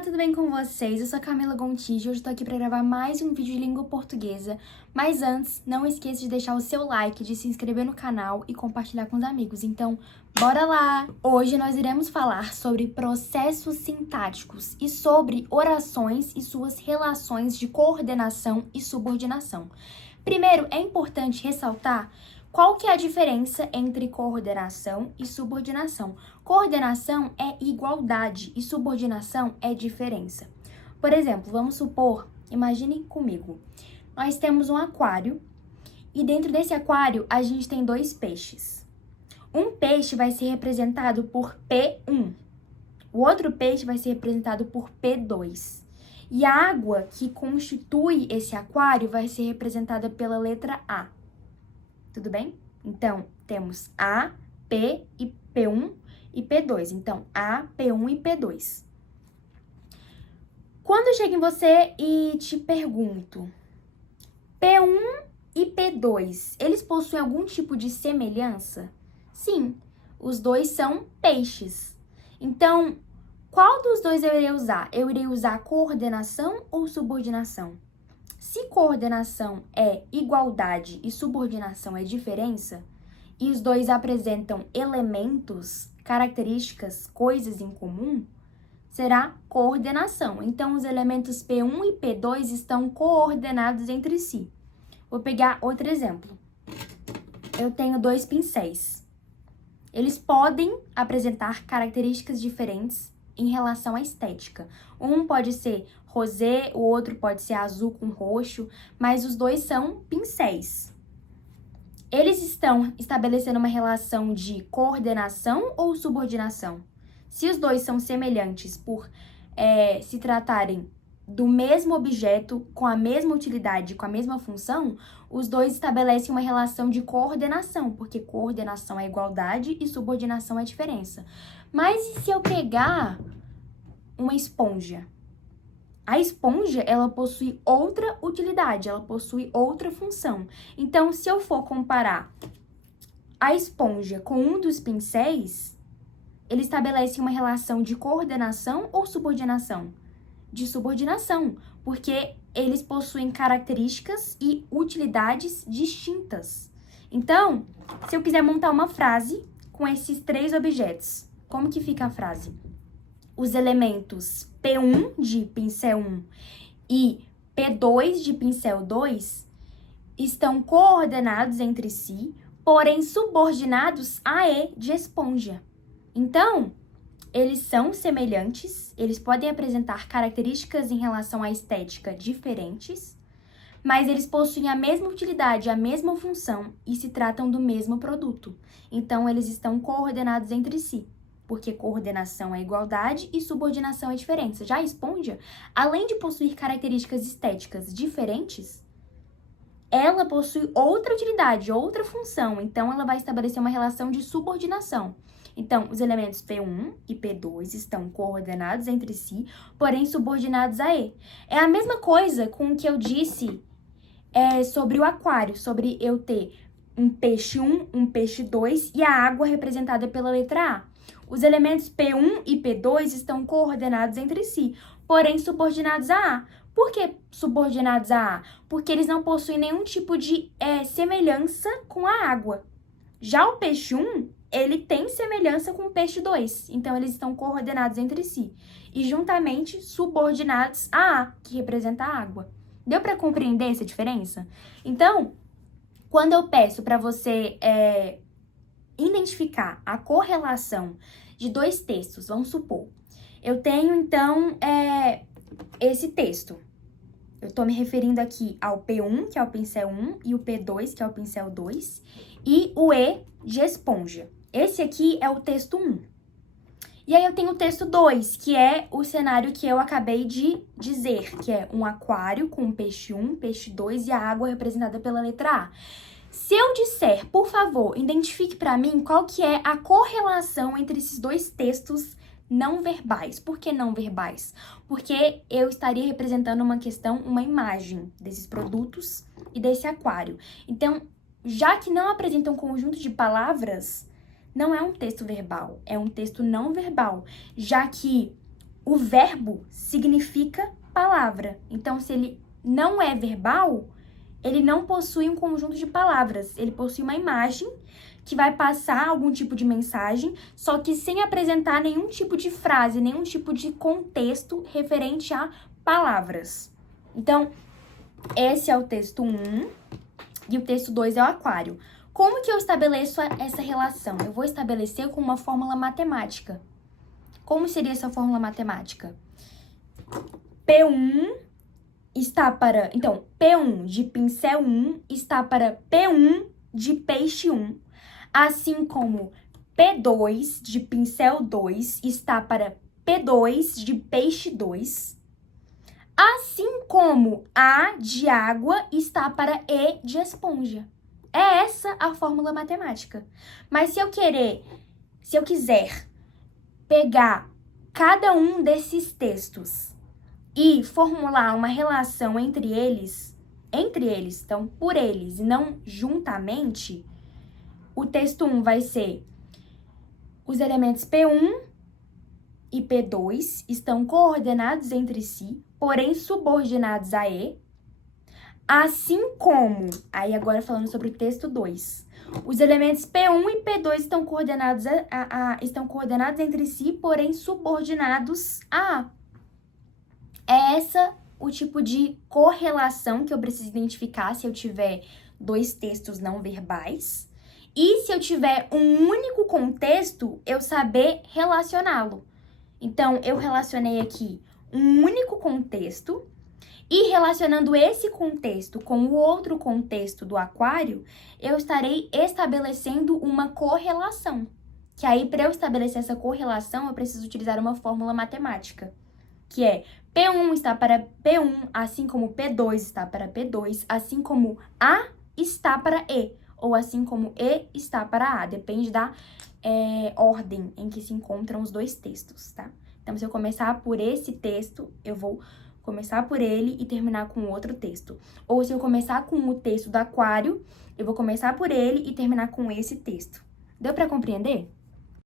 Olá, tudo bem com vocês? Eu sou a Camila Gontijo e hoje estou aqui para gravar mais um vídeo de língua portuguesa. Mas antes, não esqueça de deixar o seu like, de se inscrever no canal e compartilhar com os amigos. Então, bora lá! Hoje nós iremos falar sobre processos sintáticos e sobre orações e suas relações de coordenação e subordinação. Primeiro, é importante ressaltar qual que é a diferença entre coordenação e subordinação. Coordenação é igualdade e subordinação é diferença. Por exemplo, vamos supor, imagine comigo, nós temos um aquário e dentro desse aquário a gente tem dois peixes. Um peixe vai ser representado por P1, o outro peixe vai ser representado por P2. E a água que constitui esse aquário vai ser representada pela letra A. Tudo bem? Então, temos A, P e P1 e P2. Então, A, P1 e P2. Quando eu chego em você e te pergunto, P1 e P2, eles possuem algum tipo de semelhança? Sim, os dois são peixes. Então, qual dos dois eu irei usar? Eu irei usar coordenação ou subordinação? Se coordenação é igualdade e subordinação é diferença, e os dois apresentam elementos, características, coisas em comum, será coordenação. Então, os elementos P1 e P2 estão coordenados entre si. Vou pegar outro exemplo. Eu tenho dois pincéis. Eles podem apresentar características diferentes em relação à estética. Um pode ser rosé, o outro pode ser azul com roxo, mas os dois são pincéis. Eles estão estabelecendo uma relação de coordenação ou subordinação? Se os dois são semelhantes por se tratarem do mesmo objeto, com a mesma utilidade, com a mesma função, os dois estabelecem uma relação de coordenação, porque coordenação é igualdade e subordinação é diferença. Mas e se eu pegar uma esponja? A esponja, ela possui outra utilidade, ela possui outra função. Então, se eu for comparar a esponja com um dos pincéis, ele estabelece uma relação de coordenação ou subordinação? De subordinação, porque eles possuem características e utilidades distintas. Então, se eu quiser montar uma frase com esses três objetos, como que fica a frase? Os elementos P1 de pincel 1 e P2 de pincel 2 estão coordenados entre si, porém subordinados a E de esponja. Então, eles são semelhantes, eles podem apresentar características em relação à estética diferentes, mas eles possuem a mesma utilidade, a mesma função e se tratam do mesmo produto. Então, eles estão coordenados entre si, porque coordenação é igualdade e subordinação é diferença. Já a esponja, além de possuir características estéticas diferentes, ela possui outra utilidade, outra função, então ela vai estabelecer uma relação de subordinação. Então, os elementos P1 e P2 estão coordenados entre si, porém subordinados a E. É a mesma coisa com o que eu disse sobre o aquário, sobre eu ter um peixe 1, um peixe 2 e a água representada pela letra A. Os elementos P1 e P2 estão coordenados entre si, porém subordinados a A. Por que subordinados a A? Porque eles não possuem nenhum tipo de semelhança com a água. Já o peixe 1, ele tem semelhança com o peixe 2, então eles estão coordenados entre si e juntamente subordinados a A, que representa a água. Deu para compreender essa diferença? Então, quando eu peço para você identificar a correlação de dois textos, vamos supor, eu tenho então esse texto. Eu estou me referindo aqui ao P1, que é o pincel 1, e o P2, que é o pincel 2, e o E de esponja. Esse aqui é o texto 1. E aí eu tenho o texto 2, que é o cenário que eu acabei de dizer, que é um aquário com peixe 1, peixe 2 e a água representada pela letra A. Se eu disser, por favor, identifique para mim qual que é a correlação entre esses dois textos não verbais. Por que não verbais? Porque eu estaria representando uma questão, uma imagem desses produtos e desse aquário. Então, já que não apresenta um conjunto de palavras, não é um texto verbal, é um texto não verbal, já que o verbo significa palavra. Então, se ele não é verbal, ele não possui um conjunto de palavras. Ele possui uma imagem que vai passar algum tipo de mensagem, só que sem apresentar nenhum tipo de frase, nenhum tipo de contexto referente a palavras. Então, esse é o texto 1 e o texto 2 é o aquário. Como que eu estabeleço essa relação? Eu vou estabelecer com uma fórmula matemática. Como seria essa fórmula matemática? P1 está para... Então, P1 de pincel 1 está para P1 de peixe 1. Assim como P2 de pincel 2 está para P2 de peixe 2. Assim como A de água está para E de esponja. É essa a fórmula matemática. Mas se eu quiser pegar cada um desses textos e formular uma relação entre eles, então por eles e não juntamente, o texto 1 vai ser: os elementos P1 e P2 estão coordenados entre si, porém subordinados a E, assim como, aí agora falando sobre o texto 2, os elementos P1 e P2 estão coordenados entre si, porém subordinados a A. É essa o tipo de correlação que eu preciso identificar se eu tiver dois textos não verbais. E se eu tiver um único contexto, eu saber relacioná-lo. Então, eu relacionei aqui um único contexto e relacionando esse contexto com o outro contexto do aquário, eu estarei estabelecendo uma correlação. Que aí, para eu estabelecer essa correlação, eu preciso utilizar uma fórmula matemática, que é P1 está para P1, assim como P2 está para P2, assim como A está para E, ou assim como E está para A, depende da ordem em que se encontram os dois textos, tá? Então, se eu começar por esse texto, eu vou começar por ele e terminar com outro texto. Ou se eu começar com o texto do aquário, eu vou começar por ele e terminar com esse texto. Deu para compreender?